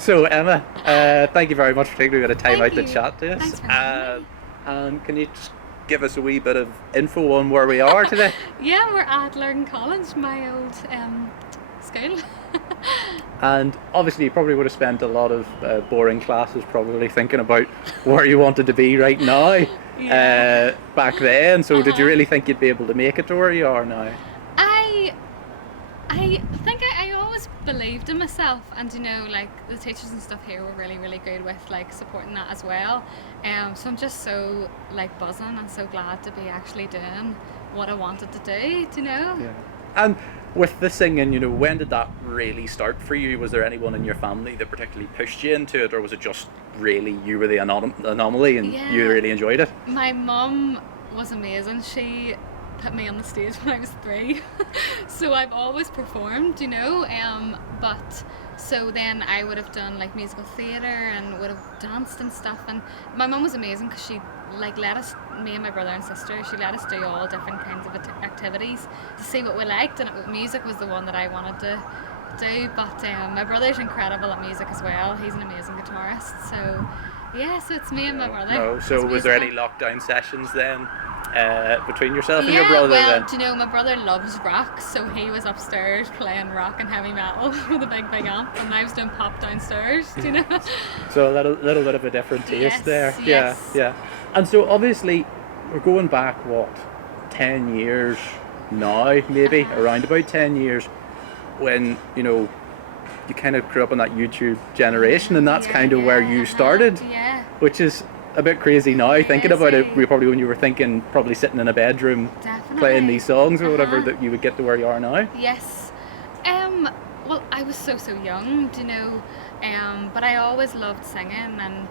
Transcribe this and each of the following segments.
So Emma, thank you very much for taking a bit of time Thank out to you. chat to Thanks us. for having me. And can you just give us a wee bit of info on where we are today? Yeah, we're at Lurgan College, my old school. And obviously, you probably would have spent a lot of boring classes probably thinking about where you wanted to be right now Yeah. back then. So, did you Uh-huh. really think you'd be able to make it to where you are now? I I think I always believed in myself, and like the teachers and stuff here were really really good with like supporting that as well. So I'm just so like buzzing and so glad to be actually doing what I wanted to do. Yeah. And with the singing, when did that really start for you? Was there anyone in your family that particularly pushed you into it, or was it just really you were the anomaly and you Yeah, really enjoyed it? my mum was amazing. She put me on the stage when I was 3. So I've always performed, but so then I would have done like musical theatre and would have danced and stuff. And my mum was amazing because she like let us, me and my brother and sister, she let us do all different kinds of activities to see what we liked. And music was the one that I wanted to do. But my brother's incredible at music as well. He's an amazing guitarist. So yeah, so it's me and my No, brother. no. It's So, was there musical. any lockdown sessions then between yourself and your Yeah, brother well, then? my brother loves rock, so he was upstairs playing rock and heavy metal with a big amp, and I was doing pop downstairs, So, a little bit of a different taste there. Yes, Yeah, yes. yeah. And so, obviously, we're going back, what, 10 years now, maybe? Uh-huh. Around about 10 years when, you kind of grew up in that YouTube generation, and that's Yeah, kind of where you started, yeah, which is a bit crazy now. Thinking about it, crazy. we probably when you were thinking, probably sitting in a bedroom playing Definitely. these songs or whatever, Uh-huh. that you would get to where you are now. Yes. Well, I was so young, but I always loved singing, and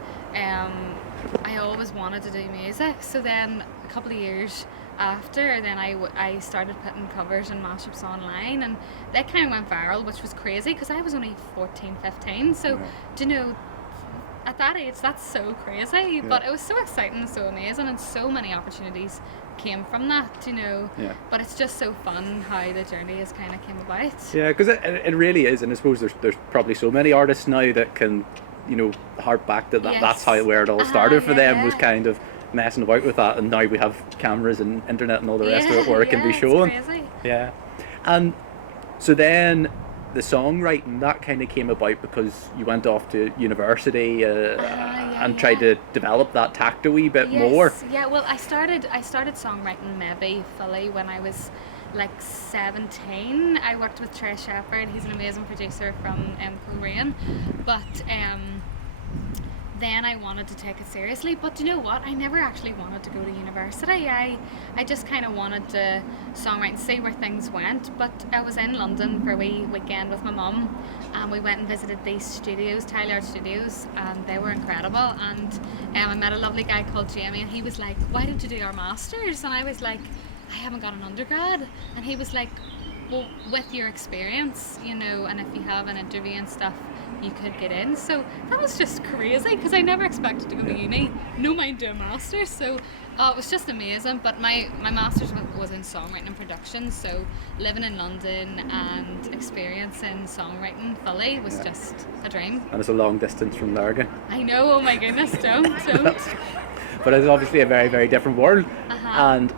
I always wanted to do music. So then a couple of years after, then I started putting covers and mashups online, and that kind of went viral, which was crazy because I was only 14, 15. So, Yeah. do you know, at that age, that's so crazy. But it was so exciting and so amazing, and so many opportunities came from that. Yeah. But it's just so fun how the journey has kind of came about. Yeah, because it really is, and I suppose there's probably so many artists now that can, hark back to that. Yes. That's how where it all started for them, was Yeah. kind of messing about with that, and now we have cameras and internet and all the rest of it Yeah, where it can be it's shown. crazy. Yeah, and so then the songwriting that kind of came about because you went off to university Yeah, and tried yeah. to develop that tact a wee bit Yes, more. yeah. Well, I started songwriting maybe fully when I was like 17. I worked with Trey Shepherd. He's an amazing producer from Korean, but then I wanted to take it seriously. But you know what? I never actually wanted to go to university. I just kind of wanted to songwrite and see where things went. But I was in London for a wee weekend with my mum, and we went and visited these studios, Tyler Studios, and they were incredible. And I met a lovely guy called Jamie, and he was like, "Why don't you do our masters?" And I was like, "I haven't got an undergrad." And he was like, "Well, with your experience, and if you have an interview and stuff, you could get in." So that was just crazy because I never expected to go to uni, no mind do a master's. So it was just amazing. But my master's was in songwriting and production, so living in London and experiencing songwriting fully was just a dream. And it's a long distance from Lurgan. I know, oh my goodness, don't. But it's obviously a very, very different world. Uh-huh. And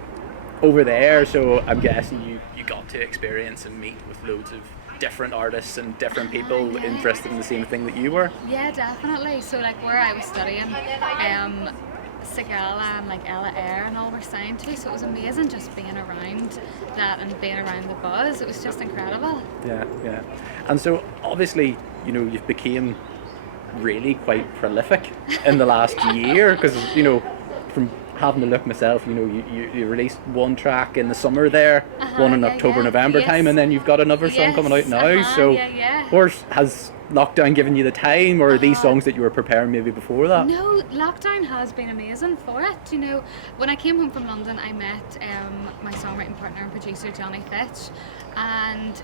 over there, so I'm guessing you got to experience and meet with loads of different artists and different people Yeah. interested in the same thing that you were. Yeah, definitely. So like where I was studying, Sigala and like Ella Eyre and all were signed to, so it was amazing just being around that and being around the buzz. It was just incredible. Yeah, yeah. And so obviously, you've became really quite prolific in the last year because, from having a look myself, you released one track in the summer there, one in Yeah, October, yeah. November Yes. time, and then you've got another song coming out Yes, now. So, yeah. has lockdown given you the time, or are these songs that you were preparing maybe before that? No, lockdown has been amazing for it. When I came home from London, I met my songwriting partner and producer Johnny Fitch, and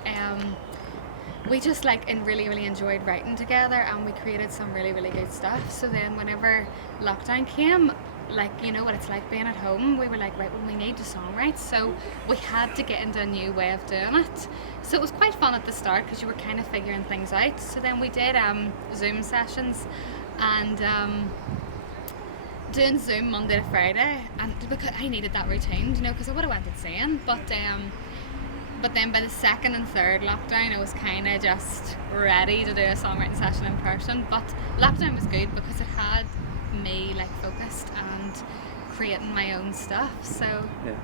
we just really really enjoyed writing together, and we created some really really good stuff. So then whenever lockdown came, like, you know what it's like being at home. We were like, right, well, we need to songwrite, so we had to get into a new way of doing it. So it was quite fun at the start because you were kind of figuring things out. So then we did Zoom sessions, and doing Zoom Monday to Friday, and because I needed that routine, you know, because I would have went insane. But then by the second and third lockdown, I was kind of just ready to do a songwriting session in person. But lockdown was good because it had me like focused and creating my own stuff. So Yeah.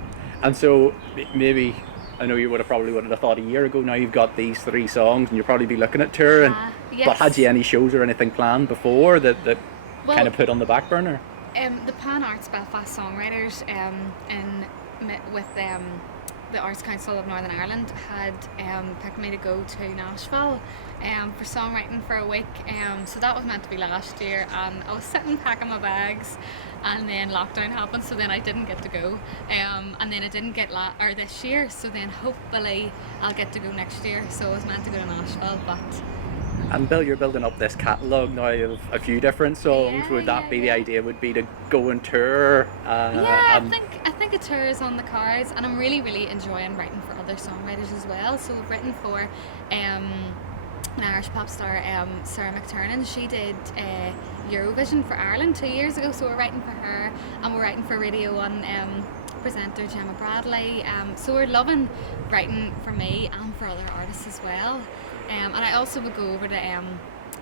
And so maybe, I know you would have thought a year ago. Now you've got these 3 songs, and you'll probably be looking at touring. Yes. But had you any shows or anything planned before that Well, kind of put on the back burner? The Pan Arts Belfast Songwriters with the Arts Council of Northern Ireland had picked me to go to Nashville for songwriting for a week. So that was meant to be last year, and I was sitting packing my bags, and then lockdown happened, so then I didn't get to go. And then I didn't get this year, so then hopefully I'll get to go next year. So I was meant to go to Nashville, but... And Bill, you're building up this catalogue now of a few different songs. Would that be the idea? Would be to go and tour? I think a tour is on the cards, and I'm really, really enjoying writing for other songwriters as well. So we've written for an Irish pop star, Sarah McTurnan. She did Eurovision for Ireland 2 years ago, so we're writing for her, and we're writing for Radio 1 presenter Gemma Bradley. So we're loving writing for me and for other artists as well. And I also would go over to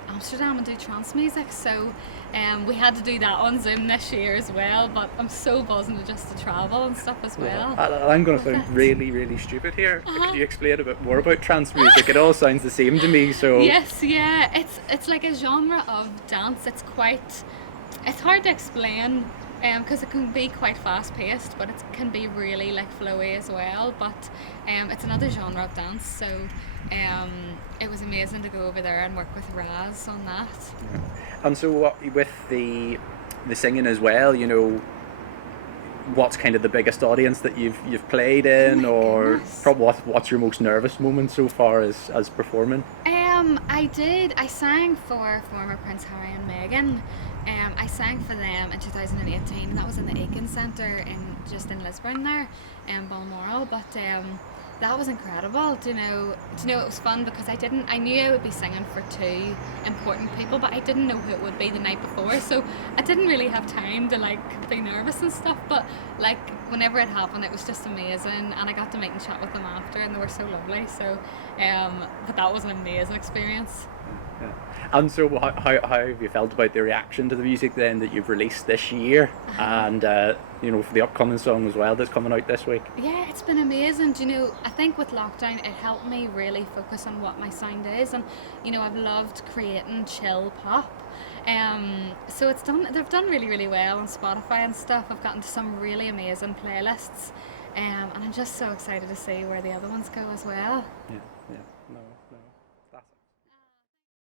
Amsterdam and do trance music, so we had to do that on Zoom this year as well, but I'm so buzzing to travel and stuff as well. I'm going to sound really, really stupid here. Could you explain a bit more about trance music? It all sounds the same to me, so... Yes, yeah, it's like a genre of dance. It's hard to explain, because it can be quite fast paced, but it can be really like flowy as well. But it's another genre of dance, so it was amazing to go over there and work with Raz on that. Yeah. And so with the singing as well, you know, what's kind of the biggest audience that you've played in, or what's your most nervous moment so far as performing? I sang for former Prince Harry and Meghan. I sang for them in 2018. That was in the Aiken Centre in Lisburn there, in Balmoral. But that was incredible. Do you know it was fun because I knew I would be singing for 2 important people, but I didn't know who it would be the night before, so I didn't really have time to like be nervous and stuff. But like whenever it happened, it was just amazing, and I got to meet and chat with them after, and they were so lovely. So, but that was an amazing experience. Yeah. And so how have you felt about the reaction to the music then that you've released this year, and you know, for the upcoming song as well that's coming out this week? Yeah, it's been amazing. You know, I think with lockdown it helped me really focus on what my sound is, and you know, I've loved creating chill pop. So they've done really, really well on Spotify and stuff. I've gotten to some really amazing playlists, and I'm just so excited to see where the other ones go as well. Yeah, no.